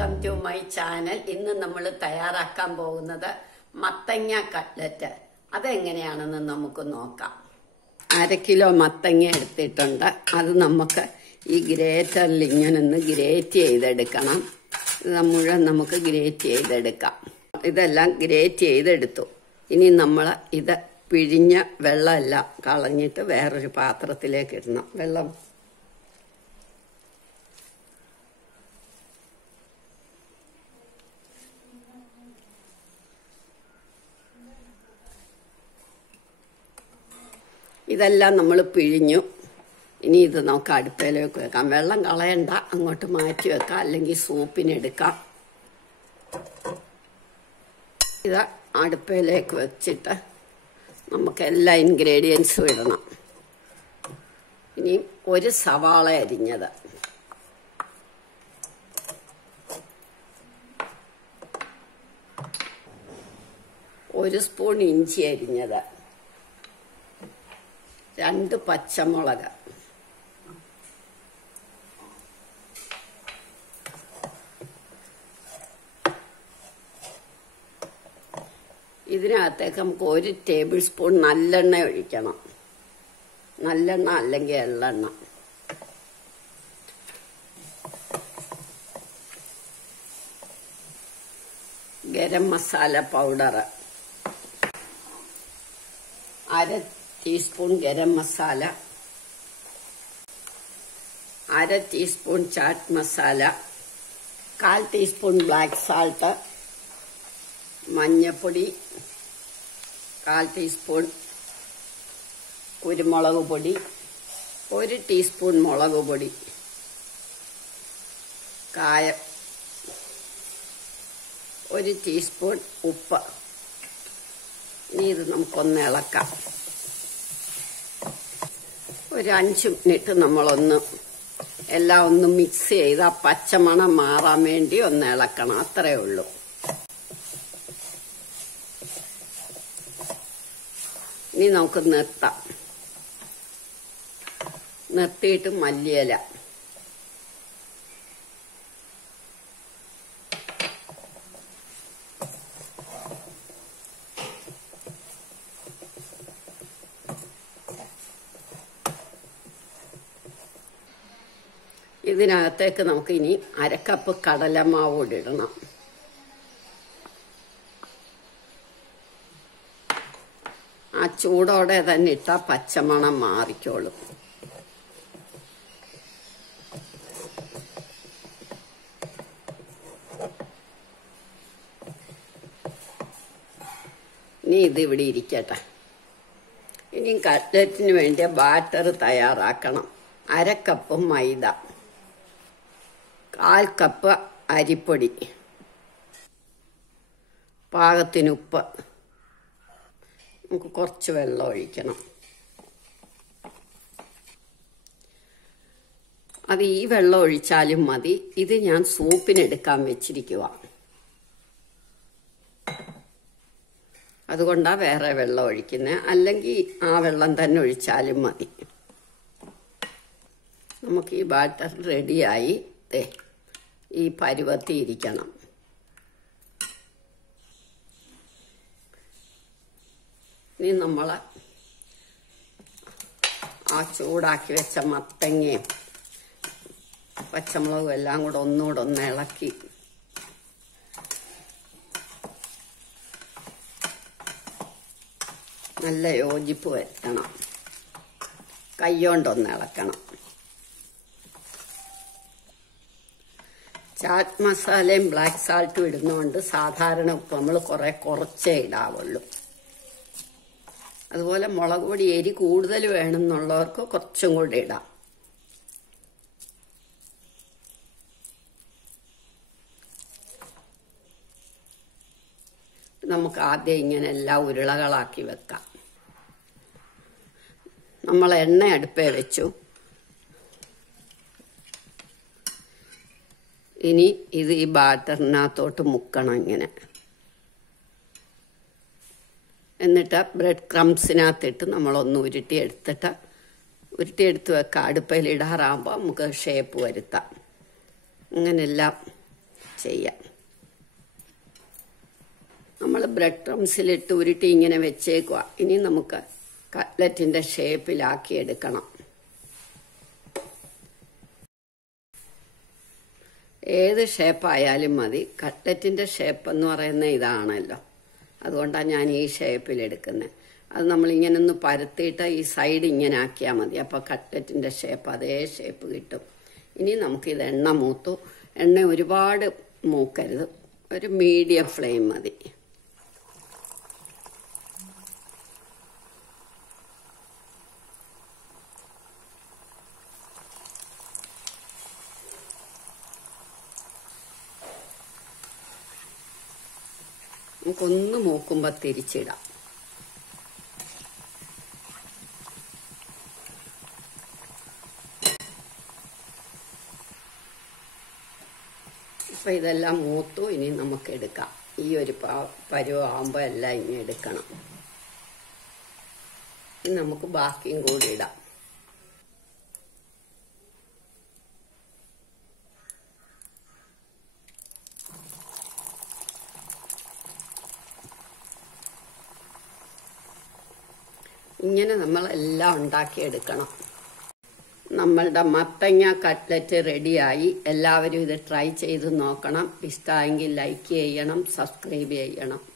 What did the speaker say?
Welcome to my channel. ഇന്ന് നമ്മൾ തയ്യാറാക്കാൻ പോകുന്നത് മത്തങ്ങ കട്ട്ലറ്റ്. അതെങ്ങനെയാണെന്ന് നമുക്ക് നോക്കാം. 1/2 കിലോ മത്തങ്ങ എടുത്തിട്ടുണ്ട്. അത് നമുക്ക് ഈ ഗ്രേറ്ററിൽ ഇങ്ങനെ ഒന്ന് ഗ്രേറ്റ് ചെയ്തെടുക്കണം. ഇത് മുഴുവൻ നമുക്ക് ഗ്രേറ്റ് ചെയ്തെടുക്കാം. ഇതെല്ലാം ഗ്രേറ്റ് ചെയ്തെടുത്തു. ഇനി നമ്മൾ ഇത് പിഴിഞ്ഞ വെള്ളമെല്ലാം കളഞ്ഞിട്ട് വേറൊരു പാത്രത്തിലേക്ക് ഇടണം. വെള്ളം ഇതെല്ലാം നമ്മൾ പിഴിഞ്ഞു. ഇനി ഇത് നമുക്ക് അടുപ്പയിലേക്ക് വെക്കാം. വെള്ളം കളയണ്ട, അങ്ങോട്ട് മാറ്റി വെക്കാം, അല്ലെങ്കിൽ സൂപ്പിനെടുക്കാം. ഇത് അടുപ്പയിലേക്ക് വെച്ചിട്ട് നമുക്ക് എല്ലാ ഇൻഗ്രീഡിയൻസും ഇടണം. ഇനി ഒരു സവാള അരിഞ്ഞത്, ഒരു സ്പൂൺ ഇഞ്ചി അരിഞ്ഞത്, 2 പച്ചമുളക്, ഇതിനകത്തേക്ക് നമുക്ക് 1 ടേബിൾ സ്പൂൺ നല്ലെണ്ണ ഒഴിക്കണം. നല്ലെണ്ണ അല്ലെങ്കിൽ എള്ളെണ്ണ. Garam masala powder 1/2 teaspoon garam masala, 1/2 teaspoon chaat masala, 1/4 teaspoon black salt, മഞ്ഞപ്പൊടി, 1/4 ടീസ്പൂൺ കുരുമുളക് പൊടി, 1 ടീസ്പൂൺ മുളക് പൊടി, കായം, 1 ടീസ്പൂൺ ഉപ്പ്. ഇനി ഇത് നമുക്കൊന്ന് ഇളക്കാം. ഒരു 5 മിനിറ്റ് നമ്മളൊന്ന് എല്ലാം ഒന്ന് മിക്സ് ചെയ്ത് ആ പച്ചമണം മാറാൻ വേണ്ടി ഒന്ന് ഇളക്കണം. അത്രേ ഉള്ളൂ. ഇനി നമുക്ക് നിർത്താം. നിർത്തിയിട്ട് മല്ലിയില, ഇതിനകത്തേക്ക് നമുക്ക് ഇനി 1/2 കപ്പ് കടലമാവ് കൂടി ഇടണം. ആ ചൂടോടെ തന്നെ ഇട്ടാ പച്ചമണം മാറിക്കോളും. ഇനി ഇതിവിടെ ഇരിക്കട്ടെ. ഇനി കട്ട്ലറ്റിന് വേണ്ടിയ ബാറ്റർ തയ്യാറാക്കണം. 1/2 കപ്പ് മൈദ, 1/4 കപ്പ് അരിപ്പൊടി, പാകത്തിന് ഉപ്പ്, നമുക്ക് കുറച്ച് വെള്ളം ഒഴിക്കണം. അത് ഈ വെള്ളം ഒഴിച്ചാലും മതി. ഇത് ഞാൻ സൂപ്പിനെടുക്കാൻ വെച്ചിരിക്കുക, അതുകൊണ്ടാ വേറെ വെള്ളം ഒഴിക്കുന്നത്. അല്ലെങ്കിൽ ആ വെള്ളം തന്നെ ഒഴിച്ചാലും മതി. നമുക്ക് ഈ ബാറ്റർ റെഡിയായി ഈ പരുവത്തി ഇരിക്കണം. ഇനി നമ്മൾ ആ ചൂടാക്കി വെച്ച മത്തങ്ങയും പച്ചമുളകും എല്ലാം കൂടെ ഒന്നുകൂടെ ഒന്ന് ഇളക്കി നല്ല യോജിപ്പ് വരുത്തണം. കൈകൊണ്ടൊന്ന് ഇളക്കണം. ചാറ്റ് മസാലയും ബ്ലാക്ക് സാൾട്ടും ഇടുന്നതുകൊണ്ട് സാധാരണ ഉപ്പ് നമ്മൾ കുറച്ചേ ഇടാവുള്ളൂ. അതുപോലെ മുളക് പൊടി എരി കൂടുതൽ വേണമെന്നുള്ളവർക്ക് കുറച്ചും കൂടി ഇടാം. നമുക്ക് ആദ്യം ഇങ്ങനെ എല്ലാം ഉരുളകളാക്കി വെക്കാം. നമ്മൾ എണ്ണ അടുപ്പേ വെച്ചു. ഇനി ഇത് ഈ ബാറ്ററിനകത്തോട്ട് മുക്കണം ഇങ്ങനെ. എന്നിട്ട് ബ്രെഡ് ക്രംസിനകത്തിട്ട് നമ്മളൊന്ന് ഉരുട്ടിയെടുത്ത് വെക്കാം. അടുപ്പയിൽ ഇടാറാകുമ്പോൾ നമുക്ക് ഷേപ്പ് വരുത്താം. ഇങ്ങനെല്ലാം ചെയ്യാം. നമ്മൾ ബ്രെഡ് ക്രംസിലിട്ട് ഉരുട്ടി ഇങ്ങനെ വെച്ചേക്കുക. ഇനി നമുക്ക് കട്ട്ലറ്റിന്റെ ഷേപ്പിലാക്കി എടുക്കണം. ഏത് ഷേപ്പായാലും മതി. കട്ട്ലറ്റിന്റെ ഷേപ്പ് എന്ന് പറയുന്ന ഇതാണല്ലോ, അതുകൊണ്ടാണ് ഞാൻ ഈ ഷേപ്പിലെടുക്കുന്നത്. അത് നമ്മളിങ്ങനെ ഒന്ന് പരത്തിയിട്ട് ഈ സൈഡ് ഇങ്ങനെ ആക്കിയാൽ മതി. അപ്പോൾ കട്ട്ലറ്റിന്റെ ഷേപ്പ് അതേ ഷേപ്പ് കിട്ടും. ഇനി നമുക്കിത് എണ്ണ മൂത്തു. എണ്ണ ഒരുപാട് മൂക്കരുത്, ഒരു മീഡിയം ഫ്ലെയിം മതി. നമുക്കൊന്ന് മൂക്കുമ്പോൾ തിരിച്ചിടാം. അപ്പം ഇതെല്ലാം മൂത്തു. ഇനി നമുക്ക് എടുക്കാം. ഈ ഒരു പരുവാകുമ്പോൾ എല്ലാം ഇനി എടുക്കണം. ഇനി നമുക്ക് ബാക്കിയും കൂടി ഇടാം. ഇങ്ങനെ നമ്മളെല്ലാം ഉണ്ടാക്കിയെടുക്കണം. നമ്മളുടെ മത്തങ്ങ കട്ട്ലറ്റ് റെഡിയായി. എല്ലാവരും ഇത് ട്രൈ ചെയ്ത് നോക്കണം. ഇഷ്ടമായെങ്കിൽ ലൈക്ക് ചെയ്യണം, സബ്സ്ക്രൈബ് ചെയ്യണം.